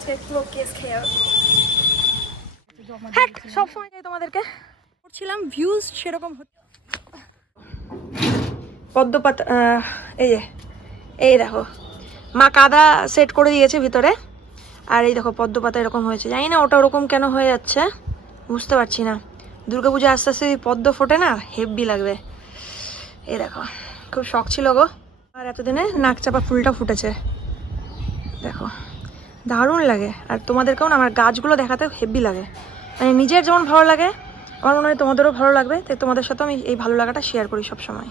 আজকে পুরো কেস খেয়ে হ্যাঁ সবসময় যাই তোমাদেরকে করছিলাম ভিউজ সেরকম হচ্ছে পদ্মপাতা এই দেখো মা কাদা সেট করে দিয়েছে ভিতরে আর এই দেখো পদ্মপাতা এরকম হয়েছে জানি না ওটা ওরকম কেন হয়ে যাচ্ছে বুঝতে পারছি না দুর্গাপূজা আস্তে আস্তে পদ্ম ফোটে না হেভি লাগবে এই দেখো খুব শখ ছিল গো আর এতদিনে নাকচাপা ফুলটা ফুটেছে দেখো দারুণ লাগে আর তোমাদেরকেও না আমার গাছগুলো দেখাতে হেভি লাগে মানে নিজের যেমন ভালো লাগে আমার মনে হয় তোমাদেরও ভালো লাগবে তাই তোমাদের সাথে আমি এই ভালো লাগাটা শেয়ার করি সব সময়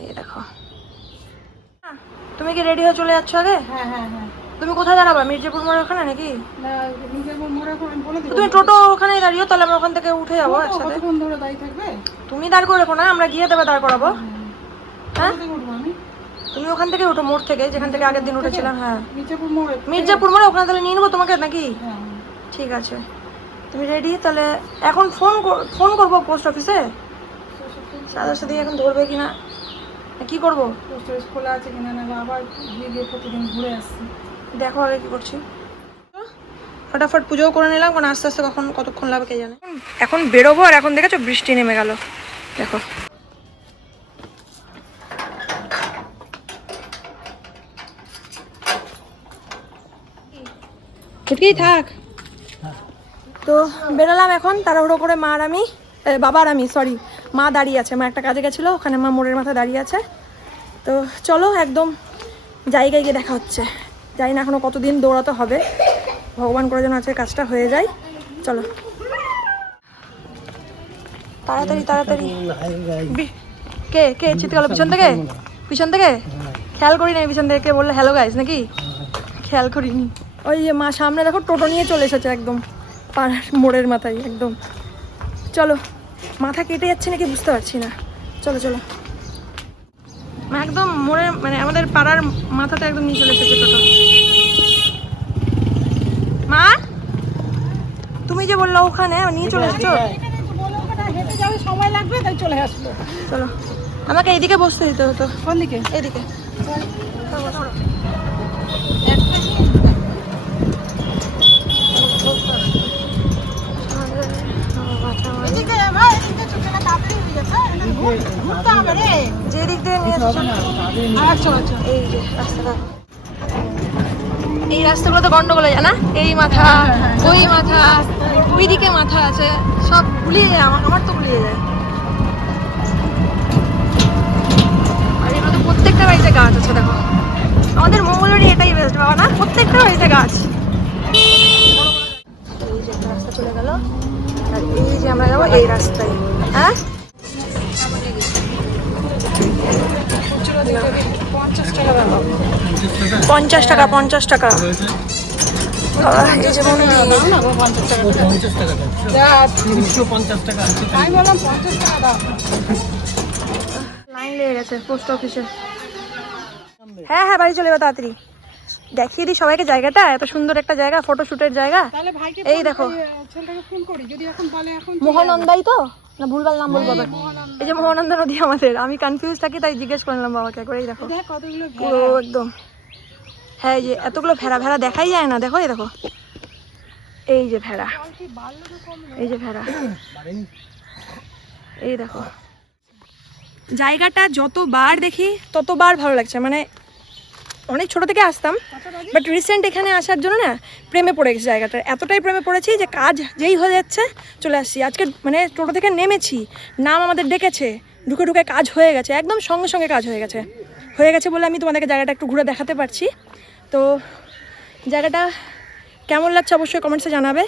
এই দেখো তুমি কি রেডি হয়ে চলে যাচ্ছ আগে হ্যাঁ হ্যাঁ হ্যাঁ তুমি কোথায় দাঁড়াবা মির্জাপুর মোড়ের ওখানে নাকি না মির্জাপুর মোড়ে আমি বলে দেব তুমি টোটো ওখানেই দাঁড়িও তাহলে আমরা ওখান থেকে উঠে যাবো একসাথে কতক্ষণ ধরে দাঁড়িয়ে থাকবে তুমি দাঁড় করে রেখো না আমরা গিয়ে দেবে দাঁড় করাবো হ্যাঁ কোথায় উঠবো আমি তুমি ওখান থেকে উঠো মোড় থেকে যেখান থেকে আগের দিন উঠেছিলাম হ্যাঁ মির্জাপুর মোড়ে মির্জাপুর মোড়ে ওখানে তাহলে নিয়ে নেবো তোমাকে নাকি হ্যাঁ ঠিক আছে তুমি রেডি তাহলে এখন ফোন করবো পোস্ট অফিসে সাদার সাথে এখন ধরবে কিনা কি করবো পোস্ট অফিস খোলা আছে কিনা না আবার গিয়ে গিয়ে প্রতিদিন ঘুরে আসছি দেখো আগে কি করছি ফটাফট পুজোও করে নিলাম কারণ আস্তে আস্তে কতক্ষণ লাগবে কে জানে এখন বেরোবো আর এখন দেখেছো বৃষ্টি নেমে গেল দেখো ঠিকই থাক তো বেরোলাম এখন তাড়াহুড়ো করে মা আর আমি বাবা আর আমি সরি মা দাঁড়িয়ে আছে মা একটা কাজে গেছিলো ওখানে মা মোড়ের মাথায় দাঁড়িয়ে আছে তো চলো একদম জায়গায় গিয়ে দেখা হচ্ছে জানি না এখনো কতদিন দৌড়াতে হবে ভগবান করে যেন আজকে কাজটা হয়ে যায় চলো তাড়াতাড়ি তাড়াতাড়ি কে কে চিৎ গেল পিছন থেকে খেয়াল করি না পিছন থেকে কে বললে হ্যালো গাইস নাকি খেয়াল করিনি ওই যে মা সামনে দেখো টোটো নিয়ে চলে এসেছে একদম পাড়ার মোড়ের মাথায় একদম চলো মাথা কেটে যাচ্ছে নাকি বুঝতে পারছি না চলো চলো একদম মোড়ের মানে আমাদের পাড়ার মাথাতে একদম নিয়ে চলে এসেছে টোটো মা তুমি যে বললো ওখানে নিয়ে চলে এসেছো হেঁটে যাবে সময় লাগবে তাই চলে আসলো চলো আমাকে এইদিকে বসতে দিতে হতো কোন দিকে এইদিকে এদিকে ভাই এদিকে চলে তাড়াতাড়ি হয়ে যাচ্ছে ঘুরতে হবে রে যে দিক দিয়ে নিয়ে এসেছো আচ্ছা আচ্ছা এই যে রাস্তাটা এই রাস্তাগুলো তো গন্ডগোল হয় না এই মাথা ওই মাথা ওইদিকে মাথা আছে সব গুলিয়ে যায় আমার তো গুলিয়ে যায় আর এগুলো তো প্রত্যেকটা বাড়িতে গাছ আছে দেখো আমাদের মঙ্গলেরই এটাই বেস্ট বাবা না প্রত্যেকটা বাড়িতে গাছ এই যে একটা রাস্তা চলে গেল আর এই যে আমরা যাবো এই রাস্তায় হ্যাঁ 50 টাকা 50 টাকা এই যে মনে আমি বললাম 50 টাকা দাও লাইন লেগে গেছে পোস্ট অফিসে হ্যাঁ হ্যাঁ বাড়ি চলে যাবে তাড়াতাড়ি দেখিয়ে দিই সবাইকে জায়গাটা এত সুন্দর একটা জায়গা ফটোশুটের জায়গা তাহলে ভাইকে এই দেখো ছেলেটাকে ফোন করি যদি এখন বলে এখন মোহনন্দাই তো না ভুলভাল নাম বলবো এই যে মোহনন্দা নদী আমাদের আমি কনফিউজ থাকি তাই জিজ্ঞেস করলাম বাবাকে একবার এই দেখো দেখ কতগুলো পুরো একদম হ্যাঁ এই যে এতগুলো ভেড়া ভেড়া দেখাই যায় না দেখো এই দেখো এই যে ভেড়া এই যে ভেড়া এই দেখো জায়গাটা যতবার দেখি ততবার ভালো লাগছে মানে অনেক ছোট থেকে আসতাম বাট রিসেন্ট এখানে আসার জন্য না প্রেমে পড়ে গেছে জায়গাটার এতটাই প্রেমে পড়েছি যে কাজ যেই হয়ে যাচ্ছে চলে আসছি আজকে মানে টোটো থেকে নেমেছি নাম আমাদের ডেকেছে ঢুকে ঢুকে কাজ হয়ে গেছে একদম সঙ্গে সঙ্গে কাজ হয়ে গেছে বলে আমি তোমাদেরকে জায়গাটা একটু ঘুরে দেখাতে পারছি তো জায়গাটা কেমন লাগছে অবশ্যই কমেন্টসে জানাবে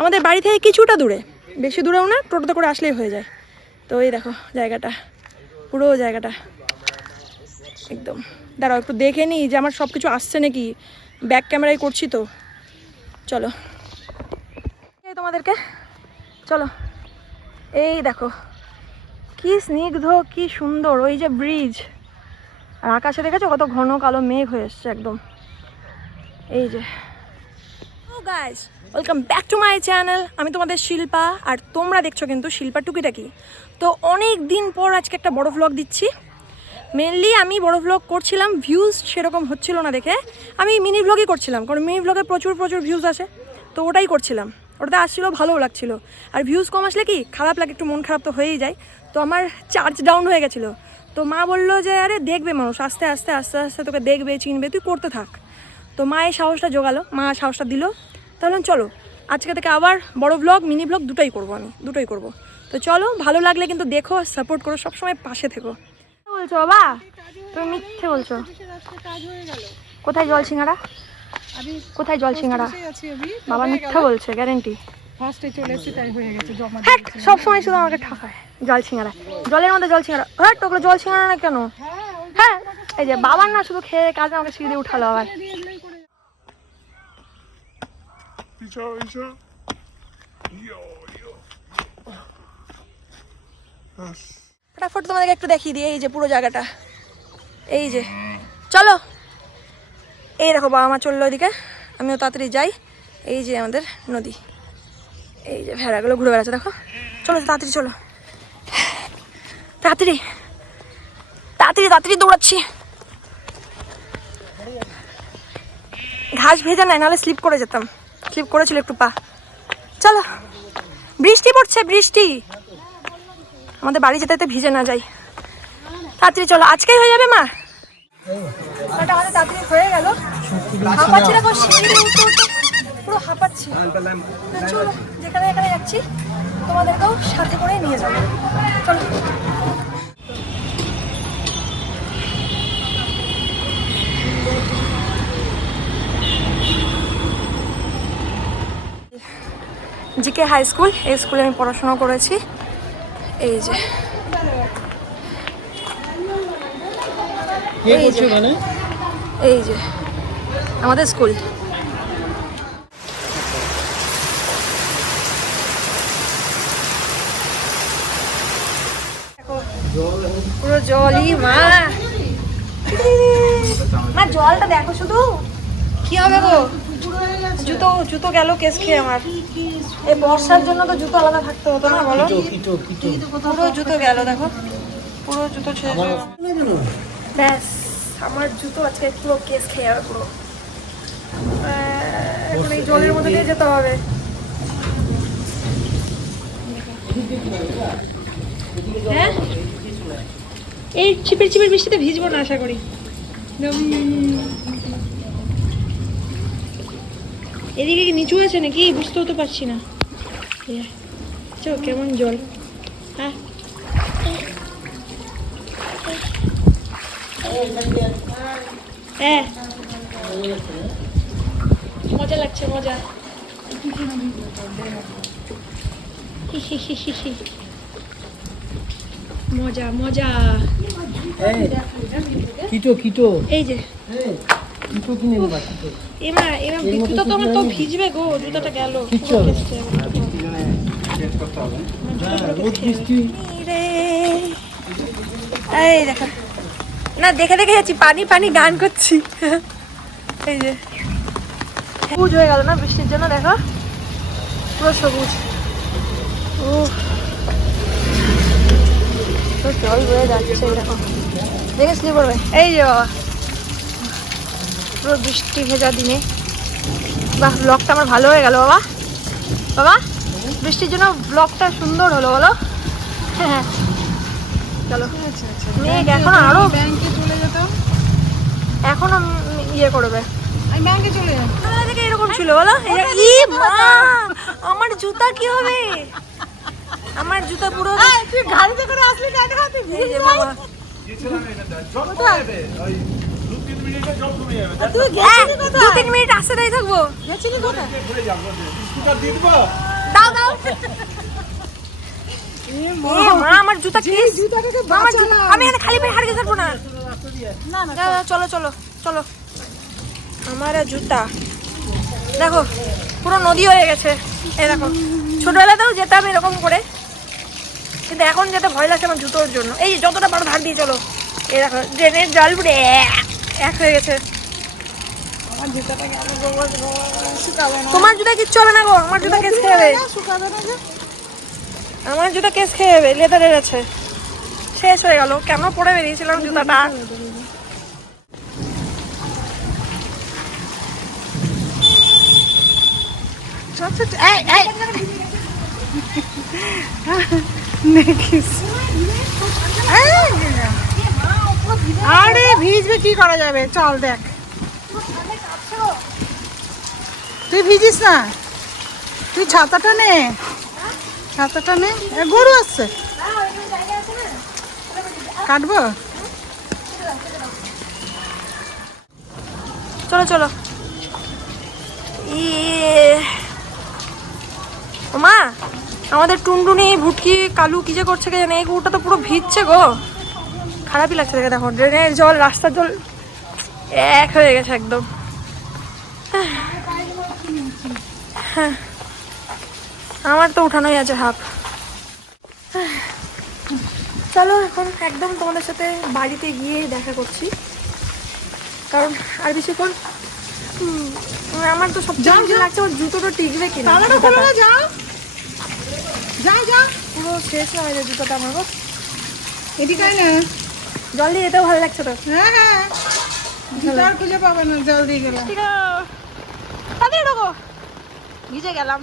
আমাদের বাড়ি থেকে কিছুটা দূরে বেশি দূরেও না টোটোতে করে আসলেই হয়ে যায় তো এই দেখো জায়গাটা পুরো জায়গাটা একদম দাঁড়াও একটু দেখে নিই যে আমার সব কিছু আসছে নাকি ব্যাক ক্যামেরায় করছি তো চলো এই তোমাদেরকে চলো এই দেখো কি স্নিগ্ধ কি সুন্দর ওই যে ব্রিজ আর আকাশে দেখেছো কত ঘন কালো মেঘ হয়ে এসছে একদম এই যে guys welcome back to my channel আমি তোমাদের শিল্পা আর তোমরা দেখছো কিন্তু শিল্পা টুকিটাকি তো অনেক দিন পর আজকে একটা বড় ভ্লগ দিচ্ছি মেনলি আমি বড় ভ্লগ করছিলাম, ভিউজ সেরকম হচ্ছিল না দেখে আমি মিনি ভ্লগই করছিলাম, কারণ মিনি ভ্লগে প্রচুর ভিউজ আসে, তো ওটাই করছিলাম। ওটাতে আসছিলো, ভালোও লাগছিলো। আর ভিউজ কম আসলে কি খারাপ লাগে, একটু মন খারাপ তো হয়েই যায়। তো আমার চার্জ ডাউন হয়ে গেছিলো, তো মা বললো যে আরে দেখবে মানুষ, আস্তে আস্তে আস্তে আস্তে তোকে দেখবে, চিনবে, তুই করতে থাক। তো মা এই সাহসটা জোগালো, মা সাহসটা দিল। তাহলে চলো আজকে থেকে আবার বড় ভ্লগ মিনি ভ্লগ দুটোই করবো, আমি দুটোই করবো। তো চলো, ভালো লাগলে কিন্তু দেখো, সাপোর্ট করো, সবসময় পাশে থেকো। বলছো বাবা, তুমি মিথ্যে বলছো। কোথায় জল সিঙ্গারা? কোথায় জল সিঙ্গারা? বাবা মিথ্যা বলছে, গ্যারেন্টি। ফার্স্টে চলে এসেছি তাই হয়ে গেছে জমা। হ্যাঁ, সবসময় শুধু আমাকে ঠাকায়। জল সিঙ্গারা, জলের মধ্যে জল সিঙ্গারা। হ্যাঁ, ওগুলো জল সিঙ্গারা না কেন? হ্যাঁ, এই যে বাবার না শুধু খেয়ে কাজে আমাকে সিঁড়ি উঠালো আবার। ফটাফট তোমাদেরকে একটু দেখিয়ে দিই এই যে পুরো জায়গাটা, এই যে। চলো, এই দেখো বাবা মা চললো ওইদিকে, আমিও তাড়াতাড়ি যাই। এই যে আমাদের নদী, এই যে ভেড়াগুলো ঘুরে বেড়াচ্ছে দেখো। চলো তাড়াতাড়ি চলো, তাড়াতাড়ি তাড়াতাড়ি তাড়াতাড়ি দৌড়াচ্ছি। ঘাস ভেজা নাই, নাহলে স্লিপ করে যেতাম, স্লিপ করেছিল একটু পা। চলো, বৃষ্টি পড়ছে, বৃষ্টি, আমাদের বাড়ি যেতে যেতে ভিজে না যাই। তাড়াতাড়ি চলো, আজকেই হয়ে যাবে মা। এটা আমাদের তাড়াতাড়ি হয়ে গেল। হাঁপাচ্ছি দেখো, সিঁড়ি উঠতে উঠতে পুরো হাঁপাচ্ছি। চলো, যেখানে যেখানে যাচ্ছি তোমাদেরকেও সাথে করে নিয়ে যাবো। চলো, জিকে হাই স্কুল, এই স্কুলে আমি পড়াশোনা করেছি। এই যে এই যে আমাদের স্কুল। পুরো জলই মা, মা জলটা দেখো শুধু, কি হবে গো? জুতো জুতো গেল কেস খেয়ে আমার। এই বর্ষার জন্য তো জুতো আলাদা থাকতে হতো না, বলো? পুরো জুতো গেল দেখো, পুরো জুতো ছেড়ে ব্যাস। আমার জুতো আজকে পুরো কেস খেয়ে যাবে পুরো। এখন এই জলের মধ্যে দিয়ে যেতে হবে। হ্যাঁ, এই চিপির চিপির বৃষ্টিতে ভিজবো না আশা করি। এদিকে কি নিচু আছে নাকি বুঝতেও তো পারছি না। কেমন জল, হ্যাঁ হ্যাঁ, মজা লাগছে, মজা। মজা মজা। কিটো কিটো, এই যে কিটো কিনে নেবা কিটো। এমা এমা জুতো তো আমার তো ভিজবে গো, জুতোটা গেল। এই দেখো না, দেখে দেখে যাচ্ছি, পানি পানি গান করছি। এই যে সবুজ হয়ে গেল না বৃষ্টির জন্য, দেখো পুরো সবুজ। জল বয়ে যাচ্ছে এরকম, দেখে স্লিপ করবে। এই যে বাবা, পুরো বৃষ্টি ভেজা দিনে, বাহ ব্লগটা আমার ভালো হয়ে গেল বাবা। বাবা, বৃষ্টির জন্য ব্লগটা সুন্দর হলো বলো। হ্যাঁ চলো, মেঘ এখন আরো ব্যাংকে চলে যেতাম, এখনো ইয়ে করবে। আমি ব্যাংকে চলে যাই। ছোটবেলা থেকে এরকম ছিল বলো। ই মা, আমার জুতা কি হবে? আমার জুতা পুরো তুই গাড়িতে করে আসলি না, এটা হাতে এই যে বাবা, তুই গেছিলি কোথায়? 2-3 মিনিট রাস্তাতেই থাকবো। গেছিলি কোথায়? দাও দাও। এ মা, আমার জুতা কি? জুতাটাকে আমার বাঁচা জুতা, না। আমি এখানে খালি পায়ে হারিয়ে থাকবো না। না না, চলো চলো চলো। আমার জুতা দেখো পুরো নদী হয়ে গেছে। এই দেখো, ছোটবেলাতেও যেতাম এরকম করে, কিন্তু এখন যেতে ভয় লাগছে আমার জুতোর জন্য। এই যে যতটা পারো ধার দিয়ে চলো। এই দেখো ড্রেনের জল পুরো এক হয়ে গেছে। আমার জুতাটা গেল, শুকাবে না। তোমার জুতা কিচ্ছু হবে না গো, আমার জুতা কেস খেয়ে যাবে। শুকাবে না যে। আমার জুতা কেস খেয়ে যাবে, লেদারের আছে। শেষ হয়ে গেল। কেন পরে বেরিয়েছিলাম জুতাটা। এই এই দেখিস আরে ভিজবে কি করা যাবে, চল দেখ। তুই ভিজিস না, তুই ছাতাটা নে, ছাতাটা নে। গরু আসছে, কাটবো। চলো চলো। মা, আমাদের টুনটুনি ভুটকি কালু কি যে করছে কে জানে, এই কুকুরটা তো পুরো ভিজছে গো। খারাপই লাগছে দেখে, দেখো ড্রেনের জল রাস্তার জল এক হয়ে গেছে একদম। হ্যাঁ, আমার তো উঠানোই আছে হাফ। চলো এখন একদম তোমাদের সাথে বাড়িতে গিয়ে দেখা করছি, কারণ আর বেশিক্ষণ আমার তো সবচেয়ে লাগছে ওর জুতোটা টিকবে কিনা। তালাটা খোলো না, যাও যাও যাও। পুরো শেষ হয়ে যায় জুতোটা আমার গো। এদিকে না, জল দিয়ে যেতেও ভালো লাগছে তো। হ্যাঁ হ্যাঁ, জুতো আর খুঁজে পাবে না জল দিয়ে গেলে। ঠিক আছে, তাড়াতাড়ি ঢোকো। ভিজে গেলাম।